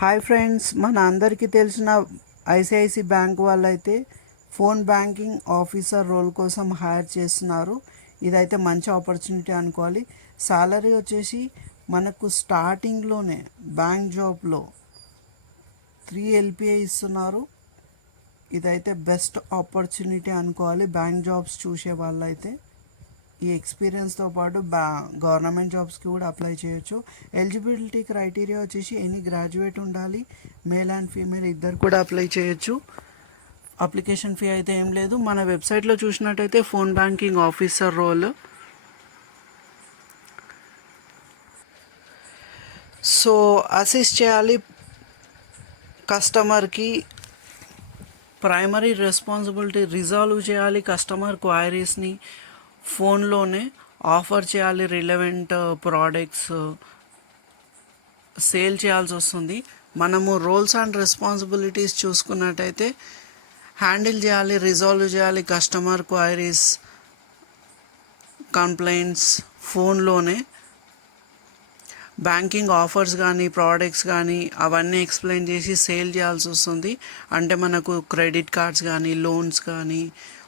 Hi friends, మన అందరికీ తెలిసిన ఐసిఐసి బ్యాంక్ వాళ్ళైతే ఫోన్ బ్యాంకింగ్ ఆఫీసర్ రోల్ కోసం హైర్ చేస్తున్నారు. ఇదైతే మంచి ఆపర్చునిటీ అనుకోవాలి. సాలరీ వచ్చేసి మనకు స్టార్టింగ్లోనే బ్యాంక్ జాబ్లో 3 LPA ఇస్తున్నారు. ఇదైతే బెస్ట్ ఆపర్చునిటీ అనుకోవాలి బ్యాంక్ జాబ్స్ చూసే వాళ్ళైతే. ఈ ఎక్స్పీరియన్స్తో పాటు గవర్నమెంట్ జాబ్స్కి కూడా అప్లై చేయొచ్చు. ఎలిజిబిలిటీ క్రైటీరియా వచ్చేసి ఎనీ గ్రాడ్యుయేట్ ఉండాలి. మేల్ అండ్ ఫీమేల్ ఇద్దరు కూడా అప్లై చేయొచ్చు. అప్లికేషన్ ఫీ అయితే ఏం లేదు. మన వెబ్సైట్లో చూసినట్టయితే phone banking officer role. So assist చేయాలి కస్టమర్కి. ప్రైమరీ రెస్పాన్సిబిలిటీ రిజాల్వ్ చేయాలి కస్టమర్ క్వైరీస్ని. ఫోన్లోనే ఆఫర్ చేయాలి రిలవెంట్ ప్రోడక్ట్స్, సేల్ చేయాల్సి వస్తుంది. మనము రోల్స్ అండ్ రెస్పాన్సిబిలిటీస్ చూసుకున్నట్టయితే హ్యాండిల్ చేయాలి, రిజాల్వ్ చేయాలి కస్టమర్ క్వైరీస్, కంప్లైంట్స్ ఫోన్లోనే. బ్యాంకింగ్ ఆఫర్స్ కానీ ప్రోడక్ట్స్ కానీ అవన్నీ ఎక్స్ప్లెయిన్ చేసి సేల్ చేయాల్సి వస్తుంది. అంటే మనకు క్రెడిట్ కార్డ్స్ కానీ లోన్స్ కానీ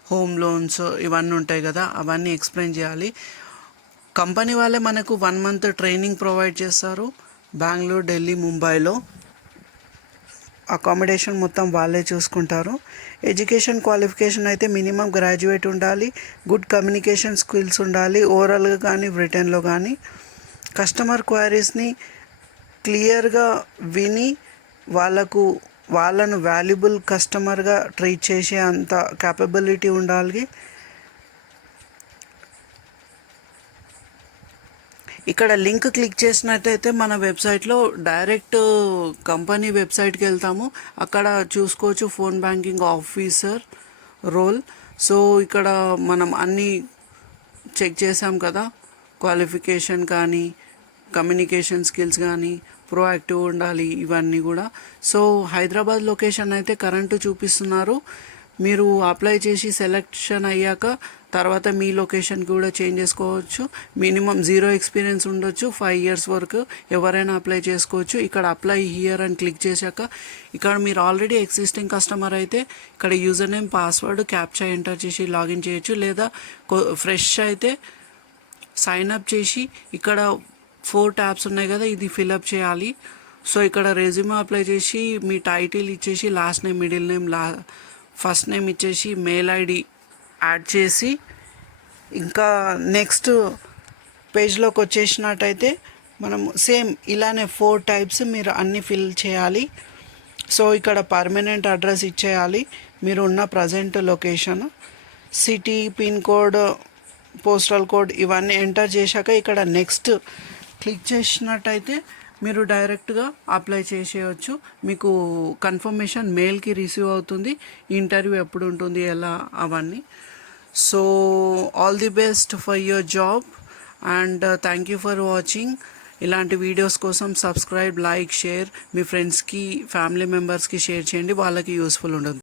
హోమ్ లోన్స్ ఇవన్నీ ఉంటాయి కదా, అవన్నీ ఎక్స్ప్లెయిన్ చేయాలి. కంపెనీ వాళ్ళే మనకు 1 month ట్రైనింగ్ ప్రొవైడ్ చేస్తారు. బెంగళూరు, ఢిల్లీ, ముంబైలో అకామిడేషన్ మొత్తం వాళ్ళే చూసుకుంటారు. ఎడ్యుకేషన్ క్వాలిఫికేషన్ అయితే మినిమం గ్రాడ్యుయేట్ ఉండాలి. గుడ్ కమ్యూనికేషన్ స్కిల్స్ ఉండాలి, ఓరల్గా కానీ రిటర్న్లో కానీ. కస్టమర్ క్వైరీస్ని క్లియర్గా విని వాళ్ళను వాల్యుబుల్ కస్టమర్గా ట్రీట్ చేసే అంత క్యాపబిలిటీ ఉండాలి. ఇక్కడ లింక్ క్లిక్ చేసినట్టయితే మన వెబ్సైట్లో డైరెక్ట్ కంపెనీ వెబ్సైట్కి వెళ్తాము. అక్కడ చూసుకోవచ్చు phone banking officer role. So ఇక్కడ మనం అన్నీ చెక్ చేసాం కదా, క్వాలిఫికేషన్ కానీ కమ్యూనికేషన్ స్కిల్స్ కానీ ప్రోయాక్టివ్ ఉండాలి, ఇవన్నీ కూడా. సో హైదరాబాద్ లొకేషన్ అయితే కరెంటు చూపిస్తున్నారు. మీరు అప్లై చేసి సెలెక్షన్ అయ్యాక తర్వాత మీ లొకేషన్కి కూడా చేంజ్ చేసుకోవచ్చు. మినిమం 0 ఎక్స్పీరియన్స్ ఉండొచ్చు, 5 years వరకు ఎవరైనా అప్లై చేసుకోవచ్చు. ఇక్కడ అప్లై హియర్ అని క్లిక్ చేశాక ఇక్కడ మీరు ఆల్రెడీ ఎగ్జిస్టింగ్ కస్టమర్ అయితే ఇక్కడ user name, password, captcha enter చేసి లాగిన్ చేయొచ్చు. లేదా ఫ్రెష్ అయితే సైన్ అప్ చేసి ఇక్కడ 4 tabs ఉన్నాయి కదా, ఇది ఫిల్అప్ చేయాలి. సో ఇక్కడ రెజ్యూమే అప్లై చేసి మీ టైటిల్ ఇచ్చేసి last name, middle name, first name ఇచ్చేసి మెయిల్ ఐడి యాడ్ చేసి ఇంకా నెక్స్ట్ పేజ్లోకి వచ్చేసినట్టయితే మనం సేమ్ ఇలానే 4 types మీరు అన్నీ ఫిల్ చేయాలి. సో ఇక్కడ పర్మనెంట్ అడ్రస్ ఇచ్చేయాలి, మీరు ఉన్న present location, city, pin code, postal code ఇవన్నీ ఎంటర్ చేశాక ఇక్కడ నెక్స్ట్ క్లిక్ చేసినట్టయితే మీరు డైరెక్ట్గా అప్లై చేసేయచ్చు. మీకు కన్ఫర్మేషన్ మెయిల్కి రిసీవ్ అవుతుంది. ఇంటర్వ్యూ ఎప్పుడు ఉంటుంది, ఎలా, అవన్నీ. So all the best for your job and thank you for watching. ఇలాంటి వీడియోస్ కోసం సబ్స్క్రైబ్, లైక్, షేర్, మీ ఫ్రెండ్స్కి, ఫ్యామిలీ మెంబర్స్కి షేర్ చేయండి, వాళ్ళకి యూస్ఫుల్ ఉంటుంది.